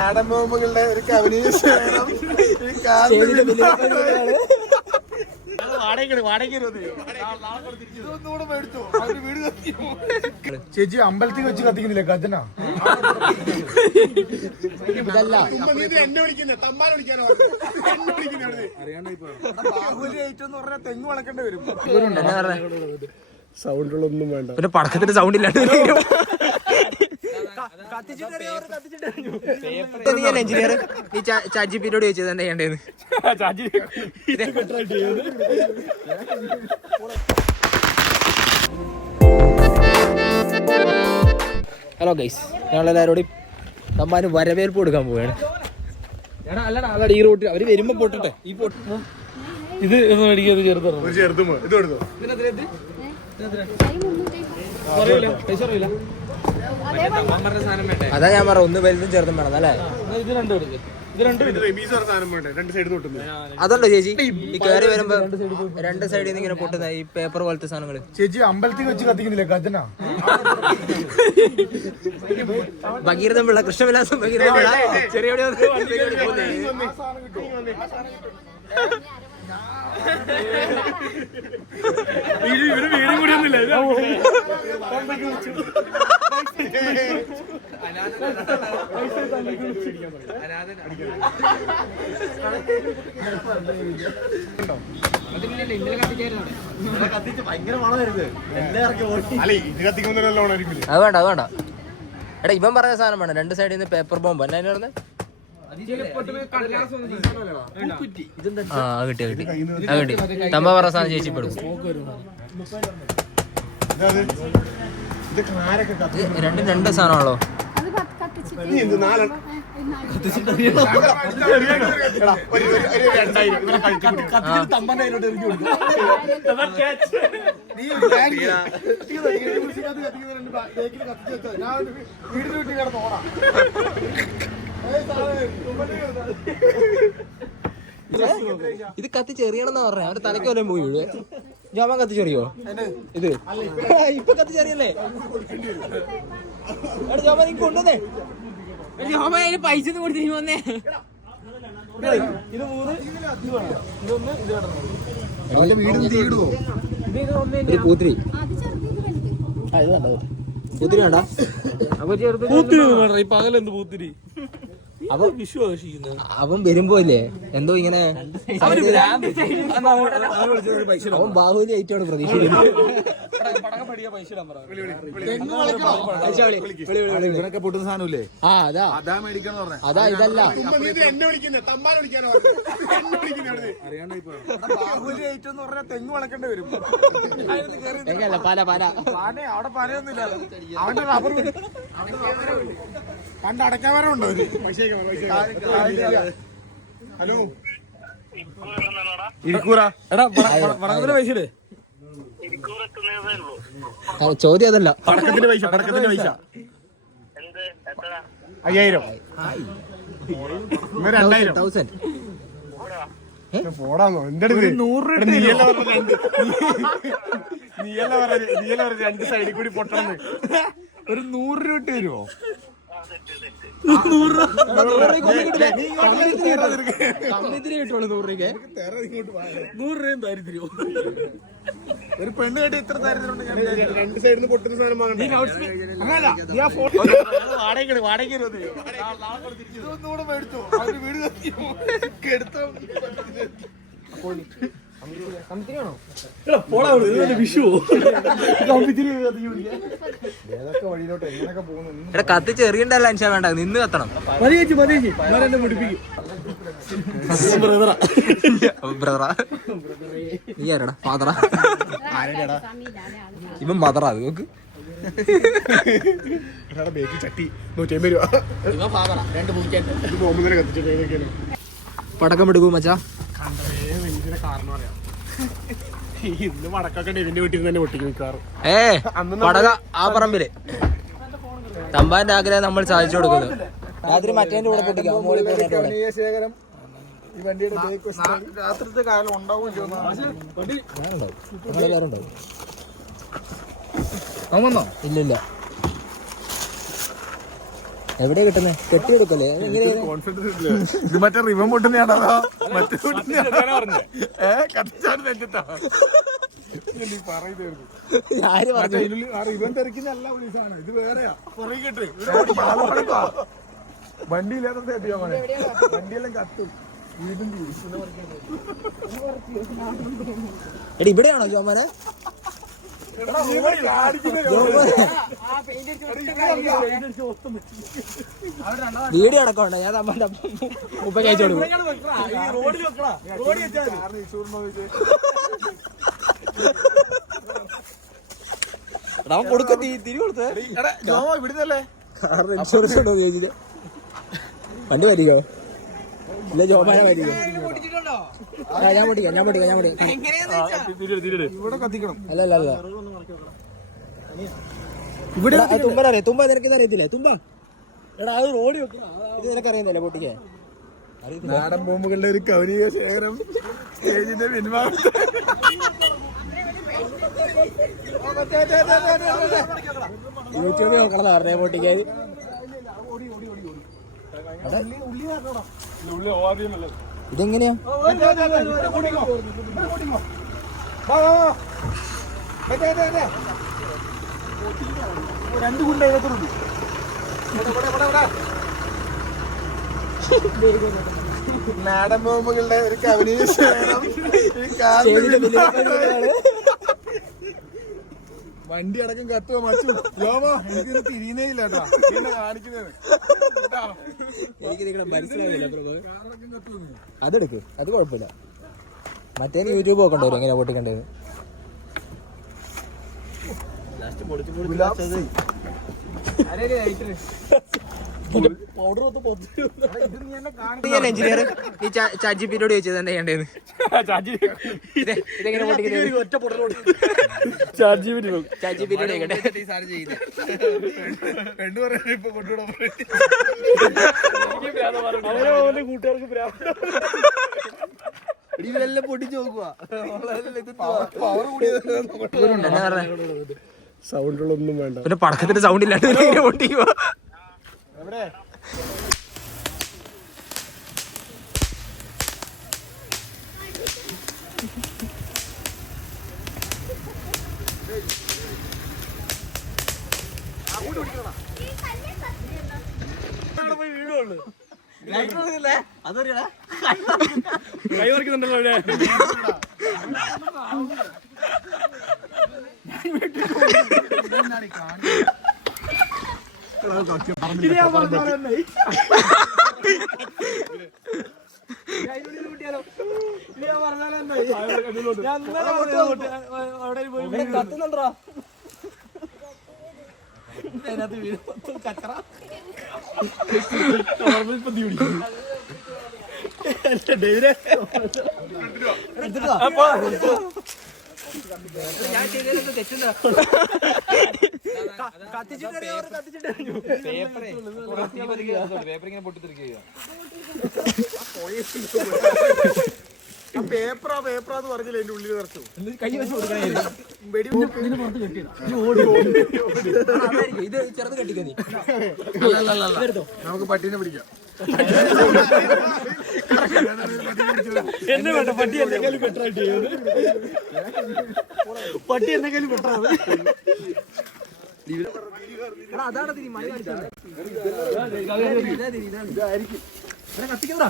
നാടൻ ബോംബുകളുടെ ഒരു ചേച്ചി അമ്പലത്തിൽ വെച്ച് കത്തിക്കുന്നില്ലേ കഥന തെങ്ങ് വളക്കേണ്ടി വരും. സൗണ്ടുകളൊന്നും വേണ്ട. പിന്നെ പടക്കത്തിന്റെ സൗണ്ട് ഇല്ലാണ്ട് നീ എഞ്ചിനീയർ നീ ചാജി പിന്നോട് ചോദിച്ചത് എന്താ ചെയ്യണ്ടേന്ന്? ഹലോ ഗൈസ് ഞങ്ങളെല്ലാവരോടും തമ്മാന് വരവേൽപ്പ് കൊടുക്കാൻ പോവുകയാണ്. എടാ അല്ലടാ. ഈ റോട്ടിൽ അവർ വരുമ്പോ പൊട്ടട്ടെ. ഈ പൊട്ട ഇത് ഒന്ന് മേടിക്കുന്നത് ചെറുതാണ് ഒരു ചെറുതും ഇത് എടുത്തോ? പൈസ അറിയില്ല. അതാ ഞാൻ പറ ഒന്ന് വലുതും ചെറുതും വേണം അല്ലേ? ഇത് രണ്ടും എടുക്ക് പറഞ്ഞ അതുണ്ടോ ചേച്ചി? ഈ കയറി വരുമ്പോ രണ്ട് സൈഡിൽ നിന്ന് ഇങ്ങനെ പൊട്ടുന്ന ഈ പേപ്പർ പോലത്തെ സാധനങ്ങൾ. ചേച്ചി അമ്പലത്തിൽ വെച്ച് കത്തിക്കുന്നില്ലേ കഥന ഭഗീരഥം പിള്ള കൃഷ്ണവിലാസം ഭഗീരഥം പിള്ള. ചെറിയ ഇവർ വീടും കൂടി ഒന്നുമില്ല അത് വേണ്ട അത് വേണ്ട. എടാ ഇവൻ പറഞ്ഞ സാധനം വേണം. രണ്ട് സൈഡിൽ നിന്ന് പേപ്പർ ബോംബ് അല്ല അതിന് പറഞ്ഞത് ആ കിട്ടി. കിട്ടി അത് കിട്ടി. തമ്മ പറ സാധനം ചേച്ചി പെടും ഇതത് ഇത്. കാരൊക്കെ കത്തി ഇത് രണ്ടും രണ്ട് സാധനമാണല്ലോ. വീടിന് ചുറ്റും കിടന്ന് ഓടാം. ഇത് കത്തി ചെറിയണെന്നാ പറഞ്ഞ. അവന്റെ തലയ്ക്ക് വല്ലതും പോയി വീഴുവേ. ജോമ കത്തി ചെറിയോ ഇത് ഇപ്പൊ കത്തി ചെറിയല്ലേ എടാ ജോമ നീ കൊണ്ടുവന്നേ. ജോമ അതിന് പൈസ ഒന്നും കൊടുത്തിട്ട് വന്നേ. പൂത്തിരി അത് ചെറുത് ഇത് വലുത് പൂത്തിരി വേണ്ട അപ്പൊ ചെറുത് പൂത്തിരി പകലെന്ത് വേണ്ട പൂത്തിരി അപ്പൊ വിഷു ആഘോഷിക്കുന്നത് അവൻ വരുമ്പോ ഇല്ലേ എന്തോ ഇങ്ങനെ അവൻ ബാഹുലി ആയിട്ടാണ് പ്രതീക്ഷിക്കുന്നത്. പൊട്ടുന്ന സാധനമില്ലേ ആ അതാ അതാ മേടിക്കാന്ന് പറഞ്ഞ അതാ ഇതല്ല തെങ്ങ് വളക്കേണ്ടി വരും പല പല അവിടെ പലയൊന്നുമില്ല അവന്റെ റബ്ബർ പണ്ട് ഹലോ ഇരിക്കൂറ എടാ പൈസ ആ, ചോദ്യം അതല്ല. പടക്കത്തിന്റെ പൈസ പടക്കത്തിന്റെ പൈസ. അയ്യായിരം. ഇവ രണ്ടായിരം. തൗസൻഡ് പോടാന്നോ? എന്റെ അടുത്ത് നീയല്ല പറഞ്ഞ രണ്ട്. നീയല്ല പറഞ്ഞ നീയല്ല പറഞ്ഞ രണ്ട് സൈഡിൽ കൂടി പൊട്ടണം ഒരു നൂറ് രൂപ ഇട്ട് തരുമോ? നൂറ് രൂപയും ദാരിദ്ര്യോ ഒരു പെണ്ണ് കേട്ട് ഇത്ര ദാരിദ്ര്യം രണ്ട് സൈഡിൽ നിന്ന് പൊട്ടുന്ന സാധനം അങ്ങനല്ല നീ ആ ഫോട്ടോ വാടക വാടക ഇതൊന്നുകൂടെ മേടിച്ചോ. അവർ വീട് കെടുത്തോ. വിഷു ഏതൊക്കെ വഴിയിലോട്ട് എങ്ങനെയൊക്കെ പോകുന്നു എടാ കത്തി ചെറിയണ്ടല്ല അനുഷ വേണ്ട നിന്ന് കത്തണം. ബ്രദറാ നീ ആരടാ? ഫാദറാ ഇവൻ മദറാ അത് നോക്ക്. ബേക്ക് ചട്ടി. നൂറ്റി അമ്പത് രൂപ. പടക്കം എടുക്കൂ മച്ചാ. ഇന്ന് വടക്കൊക്കെ ഡെവിന്റെ വീട്ടിൽ നിന്ന് തന്നെ ഒട്ടിക്ക് മിക്കവാറും ഏ വടക ആ പറമ്പിൽ തമ്പാന്റെ ആഗ്രഹം നമ്മൾ സാധിച്ചു കൊടുക്കുന്നു രാത്രി മറ്റേന്റെ കൂടെ പൊട്ടിക്കാം മോളിൽ. ശേഖരം ഈ വണ്ടിയുടെ രാത്രിത്തെ കാലം ഉണ്ടാവും. അവൻ വന്നോ ഇല്ല എവിടെയാ കിട്ടുന്നത് കെട്ടി എടുക്കല്ലേ എങ്ങനെയാണ് കോൺഫിഡൻസ് ഇല്ല. ഇത് മറ്റേ റിവൻ പൊട്ടുന്നതാണോ മറ്റേ ആര് പറഞ്ഞു? റിവൻ പോലീസാണ് ഇത് വേറെയാ. വണ്ടി ഇല്ലാത്ത തേപ്പിയാ മോനെ. വണ്ടിയെല്ലാം കത്തും. വീണ്ടും എടി ഇവിടെയാണോ ജോമനെ? വീഡിയോ അടക്കമുണ്ട് ഞാൻ തമ്മിൽ ഉപ്പ കഴിച്ചു കൊടുക്കും എടാ, അവൻ കൊടുക്ക തിരി കൊടുത്തേ. ഇവിടുന്നല്ലേ? കാർ ഇൻഷുറൻസ് ഉണ്ടോ ചോദിച്ചിട്ട് വണ്ടി വരികയോ ഇല്ല ജോമാനെ വരികയോ ആ ഞാൻ പൊട്ടിക്കാം ഞാൻ പൊട്ടിക്കാം ഞാൻ പൊട്ടിക്കാം. ഇവിടെ കത്തിക്കണം. അല്ല അല്ല അല്ല. ഇവിടെ തുമ്പലറിയാം തുമ്പ നിനക്ക് അറിയത്തില്ലേ? തുമ്പ. എടാ അത് റോഡി വെക്കണം? ഇത് നിനക്ക് അറിയുന്നില്ല പൊട്ടിക്കാൻ നാടൻ ബോംബുകളുടെ ഒരു കൗരീയ ശേഖരം സ്റ്റേജിന്റെ പിൻഭാഗത്ത്. യൂട്യൂബിൽ നോക്കണം പറഞ്ഞേ പൊട്ടിക്കാൻ ഇതെങ്ങനെയാ? രണ്ട് ഗുണ്ട എഴുപത്തുള്ളൂ നാടൻ ബോംബുകളുടെ ഒരു വണ്ടി അടക്കം കത്തുക മച്ചു. ലോമോ എനിക്കിത് തിരിയുന്നേ ഇല്ല കേട്ടോ. കാണിക്കുന്നത്. അതെടുക്ക്. അത് കുഴപ്പമില്ല. മറ്റേ യൂട്യൂബ് നോക്കണ്ടോ എങ്ങനെയാ പൊട്ടിക്കണ്ടത്? എഞ്ചിനീയർ നീ ചാറ്റ് ജിപിയോട് ചോദിച്ചത് എന്താ ചെയ്യേണ്ടത് ഇതെങ്ങനെ ചാറ്റ് ജിപിയോട് ചോദിക്കട്ടെ. കൊണ്ടുവിടാൻ ഇവരെല്ലാം പൊട്ടിച്ച് നോക്കുക സൗണ്ടുകളൊന്നും വേണ്ട. പിന്നെ പടക്കത്തിന്റെ സൗണ്ട് ഇല്ലാണ്ട് ഇങ്ങനെ പൊട്ടിക്കുക എവിടെ കൈ പറിക്കുന്നുണ്ടല്ലോ ഇവിടെ കത്തുന്നുണ്ടോ ഞാൻ ചെയ്തതിലെന്താ തെറ്റുണ്ടോ പേപ്പറാ പേപ്പറാന്ന് പറഞ്ഞില്ല എന്റെ ഉള്ളിൽ നിറച്ചു കൈ വെച്ച് കൊടുക്കണേ നമുക്ക് പട്ടീനെ പിടിക്കാം എന്നെ വേണ്ട പട്ടി എന്തെങ്കിലും ബെറ്ററായിട്ട് ചെയ്യുന്നത് പട്ടി എന്തെങ്കിലും ബെറ്ററാണ് അതാണ് തിരി മണി കാണിച്ചത് കത്തിക്കണ്ടാ